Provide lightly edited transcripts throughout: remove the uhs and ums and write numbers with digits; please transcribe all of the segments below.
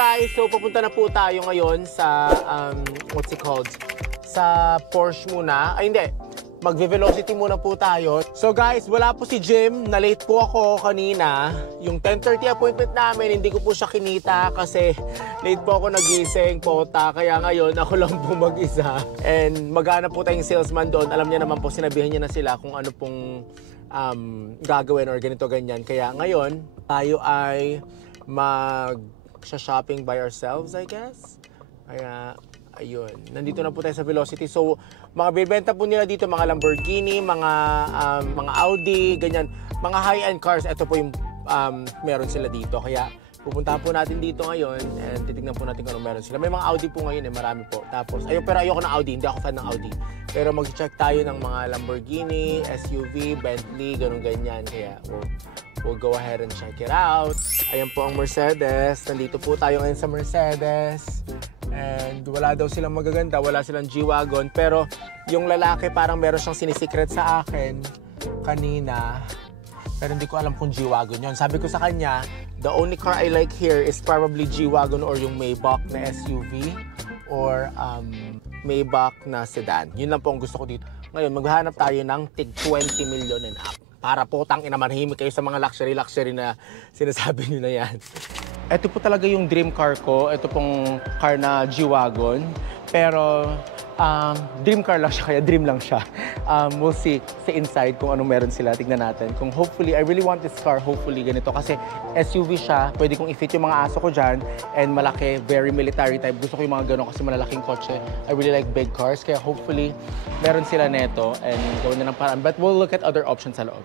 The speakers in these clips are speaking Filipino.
guys, so pupunta na po tayo ngayon sa, what's it called? Sa Porsche muna. Ay hindi, magve-velocity muna po tayo. So guys, wala po si Jim. Na-late po ako kanina. Yung 10:30 appointment namin, hindi ko po siya kinita kasi late po ako nagising, pota. Kaya ngayon, ako lang po mag-isa. And maghanap po tayong salesman doon. Alam niya naman po, sinabihan niya na sila kung ano pong gagawin or ganito, ganyan. Kaya ngayon, tayo ay mag-shopping by ourselves, I guess. Kaya, ayun. Nandito na po tayo sa Velocity. So, mga bibenta po nila dito, mga Lamborghini, mga Audi, ganyan. Mga high-end cars, ito po yung meron sila dito. Kaya, pupuntahan po natin dito ngayon and titignan po natin kung ano meron sila. May mga Audi po ngayon marami po. Tapos, pero ayoko ng Audi, hindi ako fan ng Audi. Pero mag-check tayo ng mga Lamborghini, SUV, Bentley, ganun ganyan. Kaya, we'll go ahead and check it out. Ayan po ang Mercedes. Nandito po tayo ngayon sa Mercedes. And wala daw silang magaganda, wala silang G-Wagon. Pero yung lalaki parang meron siyang sinisikret sa akin kanina. Pero hindi ko alam kung G-Wagon yun. Sabi ko sa kanya, the only car I like here is probably G-Wagon or yung Maybach na SUV or Maybach na sedan. Yun lang po ang gusto ko dito. Ngayon, maghahanap tayo ng tig 20 million and up. Para po tangina manahimik kayo sa mga luxury na sinasabi nyo na yan. Ito po talaga yung dream car ko. Ito pong car na G-Wagon. Pero dream car lang siya, kaya dream lang siya. We'll see sa inside kung anong meron sila. Tignan natin. Kung hopefully, I really want this car, hopefully ganito. Kasi SUV siya, pwede kong i-fit yung mga aso ko dyan. And malaki, very military type. Gusto ko yung mga gano'n kasi malalaking kotse. I really like big cars. Kaya hopefully, meron sila neto. And gawin na ng paraan. But we'll look at other options sa loob.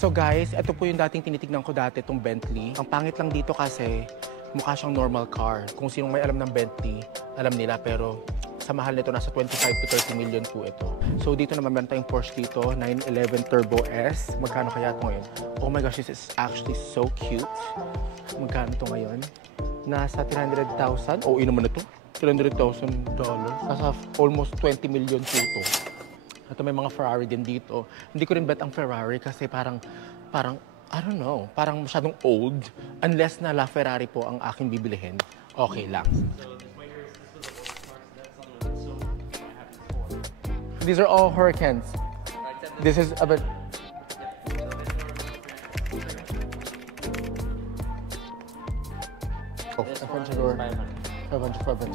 So guys, ito po yung dating tinitignan ko dati, itong Bentley. Ang pangit lang dito kasi mukha siyang normal car. Kung sinong may alam ng Bentley, alam nila. Pero sa mahal nito, nasa 25 to 30 million po ito. So dito naman meron tayong Porsche dito, 911 Turbo S. Magkano kaya ito ngayon? Oh my gosh, this is actually so cute. Magkano ito ngayon? Nasa 300,000? Oh, naman ito. $300,000. Nasa almost 20 million po ito. Ito may mga Ferrari din dito. Hindi ko rin bet ang Ferrari kasi parang, I don't know, parang masyadong old. Unless na LaFerrari po ang aking bibilihin, okay lang. These are all Hurricanes. This is a bit... Oh, Aventador. 500.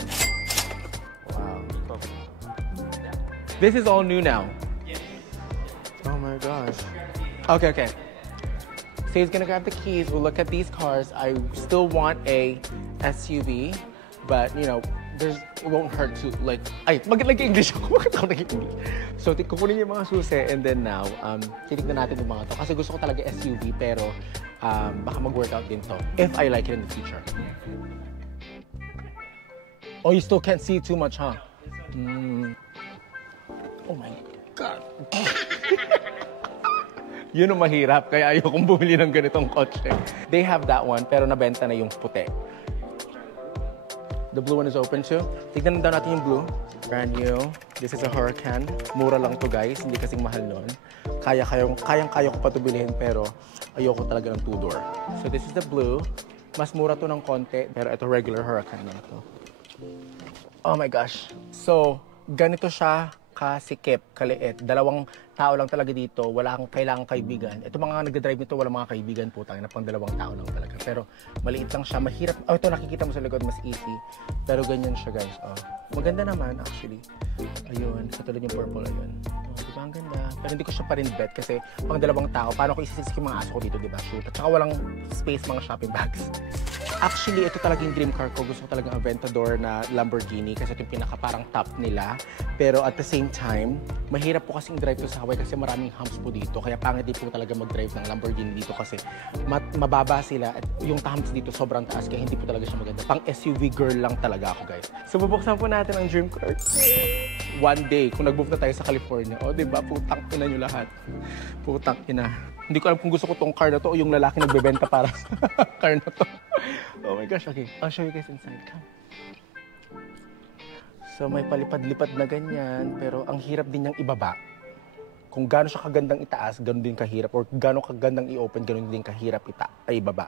Wow. This is all new now. Yes. Oh my gosh. Okay. So he's gonna grab the keys. We'll look at these cars. I still want a SUV, but you know, it won't hurt to like. Ay, mag-English ako. Bakit ako nag-English? So kukunin yung mga susi, and then now, titignan natin yung mga to. Kasi gusto ko talaga SUV, pero baka mag-workout din to. If I like it in the future. Oh, you still can't see too much, huh? Oh my God. Yun ang mahirap, kaya ayokong bumili ng ganitong kotse. They have that one, pero nabenta na yung puti. The blue one is open too. Tignan daw natin yung blue. Brand new. This is a Huracan. Mura lang to guys, hindi kasing mahal nun. Kayang-kaya ko pa ito bilhin, pero ayoko talaga ng two-door. So this is the blue. Mas mura to ng konti, pero ito regular Huracan na ito. Oh my gosh. So, ganito siya kasikip, kaliit. Dalawang tao lang talaga dito, wala kang kailangang kaibigan. Ito mga nagdadrive nito, wala mga kaibigan po tayo, na pang dalawang tao lang talaga. Pero maliit lang siya, mahirap. Oh, ito nakikita mo sa likod, mas easy. Pero ganyan siya guys. Oh, maganda naman actually. Ayun, katulad yung purple, ayun. Oh, diba ang ganda? Pero hindi ko siya pa rin bet kasi pang dalawang tao, paano ko isisisik yung mga aso ko dito, diba? Shoot. At saka walang space mga shopping bags. Actually, ito talaga yung dream car ko. Gusto ko talagang Aventador na Lamborghini kasi ito yung pinaka parang top nila. Pero at the same time, mahirap po kasing drive to sa Hawaii kasi maraming humps po dito. Kaya pangit din po talaga mag-drive ng Lamborghini dito kasi mababa sila at yung humps dito sobrang taas kaya hindi po talaga siya maganda. Pang SUV girl lang talaga ako, guys. So, bubuksan po natin ang dream car. One day, kung nag-move na tayo sa California, o diba, putang ina nyo lahat. Putang ina. Hindi ko alam kung gusto ko tong car na to o yung lalaki nagbebenta para sa car na to. Oh my gosh, okay. I'll show you guys inside. Come. So may palipad-lipad na ganyan, pero ang hirap din niyang ibaba. Kung gaano siya kagandang itaas, gano'n din kahirap. Or gaano kagandang i-open, gano'n din kahirap ibaba.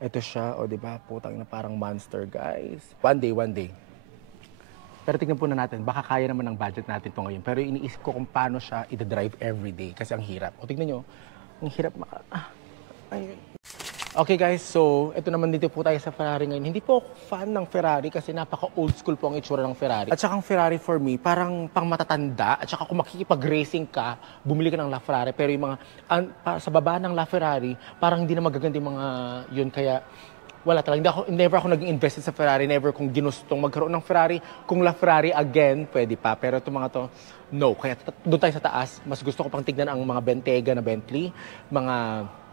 Ito siya, o diba, putang na parang monster, guys. One day. Pero tingnan po na natin, baka kaya naman ng budget natin ito ngayon. Pero iniisip ko kung paano siya i-drive everyday kasi ang hirap. O tingnan nyo, ang hirap ayun. Okay guys, so ito naman dito po tayo sa Ferrari ngayon. Hindi po ako fan ng Ferrari kasi napaka-old school po ang itsura ng Ferrari. At saka ang Ferrari for me, parang pang matatanda. At saka kung makikipag-racing ka, bumili ka ng LaFerrari. Pero yung mga, sa baba ng LaFerrari, parang hindi na magaganda yung mga yun. Kaya wala talaga. Never ako naging invested sa Ferrari. Never kong ginustong magkaroon ng Ferrari. Kung LaFerrari again, pwede pa. Pero itong mga to, no. Kaya doon tayo sa taas. Mas gusto ko pang tignan ang mga Bentayga na Bentley. Mga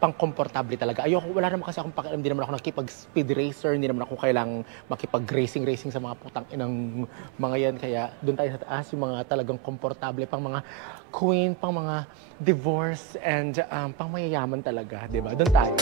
pang-komportable talaga. Ayoko, wala naman kasi akong pakialam. Hindi naman ako nakipag-speed racer. Hindi naman ako kailangang makipag-racing sa mga putang inang mga yan. Kaya doon tayo sa taas. Yung mga talagang komportable. Pang mga queen, pang mga divorce, and pang mayayaman talaga. Diba? Doon tayo.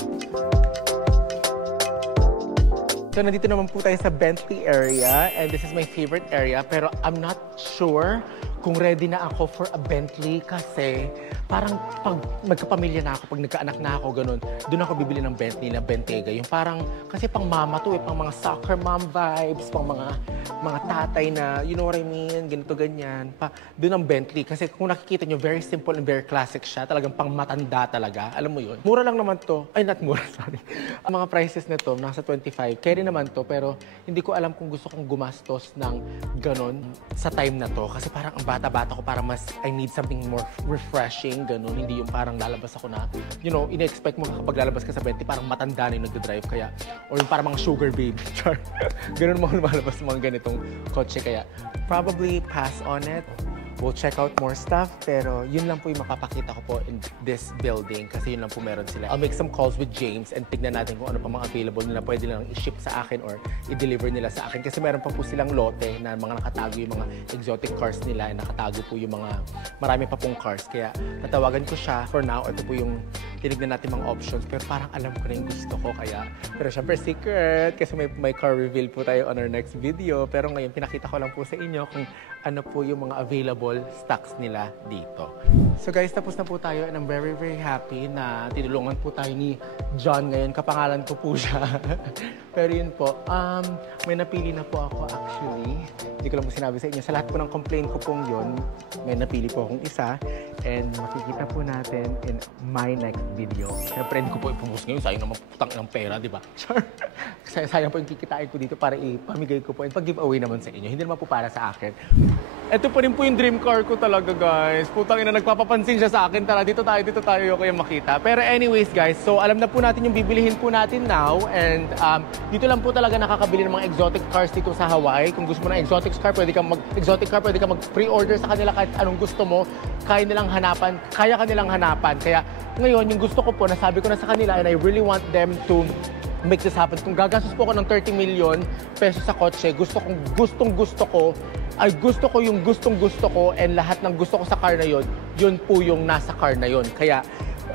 So, nandito naman po tayo sa Bentley area, and this is my favorite area, pero I'm not sure kung ready na ako for a Bentley kasi parang pag magkapamilya na ako, pag nagkaanak na ako, ganun, doon ako bibili ng Bentley na Bentayga. Yung parang, kasi pang mama to pang mga soccer mom vibes, pang mga tatay na, you know what I mean, ganito, ganyan. Doon ang Bentley. Kasi kung nakikita nyo, very simple and very classic siya. Talagang pang matanda talaga. Alam mo yun? Mura lang naman to. Ay, not mura, sorry. Ang mga prices nito, nasa 25. Carry naman to, pero hindi ko alam kung gusto kong gumastos ng ganon sa time na to. Kasi parang ang bata-bata ko, parang mas, I need something more refreshing, ganon. Hindi yung parang lalabas ako na, you know, ina-expect mo kapag lalabas ka sa Bentley, parang matanda na yung nagdadrive. Kaya, or yung parang mga sugar baby. Ganon mo lumalabas mga ganitong kotse. Kaya, probably pass on it. We'll check out more stuff, pero yun lang po yung makapakita ko po in this building kasi yun lang po meron sila. I'll make some calls with James and tignan natin kung ano pa mga available nila pwede lang i-ship sa akin or i-deliver nila sa akin kasi meron pa po silang lote na mga nakatago yung mga exotic cars nila and nakatago po yung mga marami pa pong cars. Kaya tatawagan ko siya. For now, ito po yung tinignan natin mga options pero parang alam ko na yung gusto ko kaya. Pero syempre secret kasi may car reveal po tayo on our next video. Pero ngayon pinakita ko lang po sa inyo kung ano po yung mga available stocks nila dito. So guys, tapos na po tayo and I'm very, very happy na tinulungan po tayo ni John ngayon. Kapangalan ko po siya. Pero yun po, may napili na po ako actually. Hindi ko lang po sinabi sa inyo. Sa lahat po ng complaint ko pong yun, may napili po akong isa. And makikita po natin in my next video. Siyempre, hindi ko po ipopost ngayon. Sayang naman putang ng pera, di ba? Sure. Sayang po yung kikitain ko dito para ipamigay ko po. And pag-giveaway naman sa inyo. Hindi naman po para sa akin. Ito pa rin po yung dream car ko talaga, guys. Putang ina, nagpapapansin siya sa akin. Tara, dito tayo kayo makita. Pero anyways, guys, so alam na po natin yung bibilihin po natin now. And dito lang po talaga nakakabili ng mga exotic cars dito sa Hawaii. Kung gusto mo ng exotic car, pwede ka mag-pre-order sa kanila kahit anong gusto mo. Kaya ka nilang hanapan. Kaya ngayon, yung gusto ko po, nasabi ko na sa kanila and I really want them to make this happen. Kung gagastos po ako ng 30 million pesos sa kotse, gusto ko yung gustong gusto ko and lahat ng gusto ko sa car na yun po yung nasa car na yun. Kaya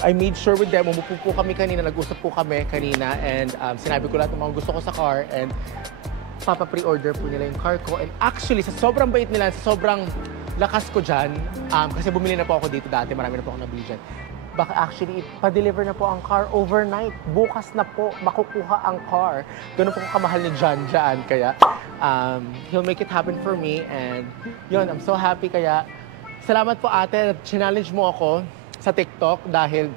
I made sure with them, umupo po kami kanina, nag-usap po kami kanina and sinabi ko lahat ng mga gusto ko sa car and papa-pre-order po nila yung car ko. And actually, sa sobrang bait nila, sa sobrang lakas ko dyan, kasi bumili na po ako dito dati, marami na po ako nabili dyan. Baka actually, pa-deliver na po ang car overnight. Bukas na po makukuha ang car. Ganun po kamahal ni John dyan. Kaya, he'll make it happen for me. And yun, I'm so happy. Kaya, salamat po ate. Challenge mo ako sa TikTok dahil,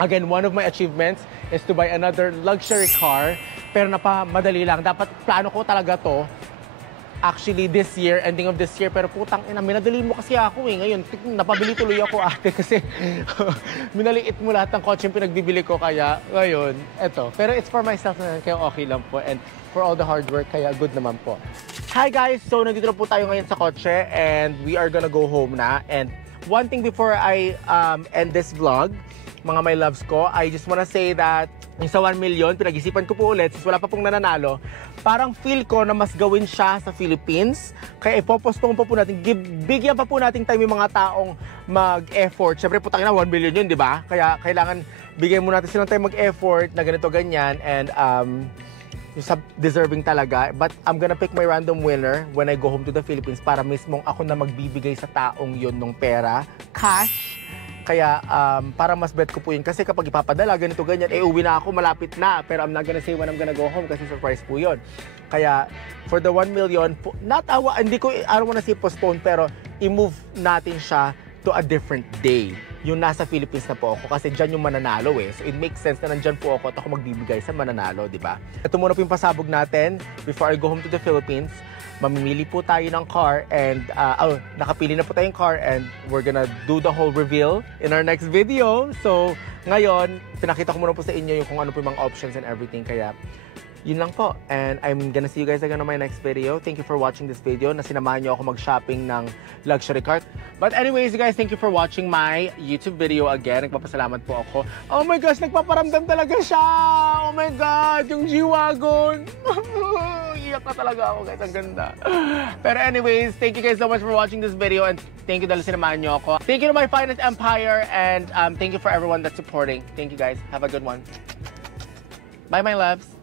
again, one of my achievements is to buy another luxury car. Pero napamadali lang. Dapat plano ko talaga to. Actually, this year, ending of this year, pero putang ina, minadali mo kasi ako Ngayon, napabili tuloy ako ate kasi minaliit mo lahat ng kotse yung pinagbibili ko. Kaya, ngayon, eto. Pero it's for myself na kaya okay lang po. And for all the hard work, kaya good naman po. Hi guys! So, nandito na po tayo ngayon sa kotse and we are gonna go home na. And one thing before I end this vlog, mga my loves ko, I just wanna say that yung sa 1 million, pinag-isipan ko po ulit, since wala pa pong nananalo, parang feel ko na mas gawin siya sa Philippines. Kaya ipopostpone pa po natin, bigyan pa po natin time yung mga taong mag-effort. Siyempre, putang ina, 1 million yun, di ba? Kaya kailangan bigyan mo natin silang time mag-effort na ganito, ganyan. And yung sa deserving talaga. But I'm gonna pick my random winner when I go home to the Philippines para mismong ako na magbibigay sa taong yun ng pera, cash. Kaya para mas bet ko po yun. Kasi kapag ipapadala, ganito, ganyan, uwi na ako, malapit na. Pero I'm not gonna say when I'm gonna go home kasi surprise po yun. Kaya for the 1 million, I don't wanna say postpone, pero i-move natin siya to a different day. Yung nasa Philippines na po ako kasi dyan yung mananalo eh. So it makes sense na nandyan po ako at ako magbibigay sa mananalo, di ba? Ito muna po yung pasabog natin before I go home to the Philippines. Mamimili po tayo ng car and nakapili na po tayong car and we're gonna do the whole reveal in our next video. So ngayon, pinakita ko muna po sa inyo yung kung ano po yung mga options and everything. Kaya yun lang po. And I'm gonna see you guys again on my next video. Thank you for watching this video na sinamahan nyo ako mag-shopping ng luxury cart. But anyways, you guys, thank you for watching my YouTube video again. Nagpapasalamat po ako. Oh my gosh, nagpaparamdam talaga siya! Oh my God, yung G-Wagon! Iyak na talaga ako guys, ang ganda. Pero anyways, thank you guys so much for watching this video and thank you dahil sinamahan nyo ako. Thank you to my finest empire and thank you for everyone that's supporting. Thank you guys. Have a good one. Bye my loves.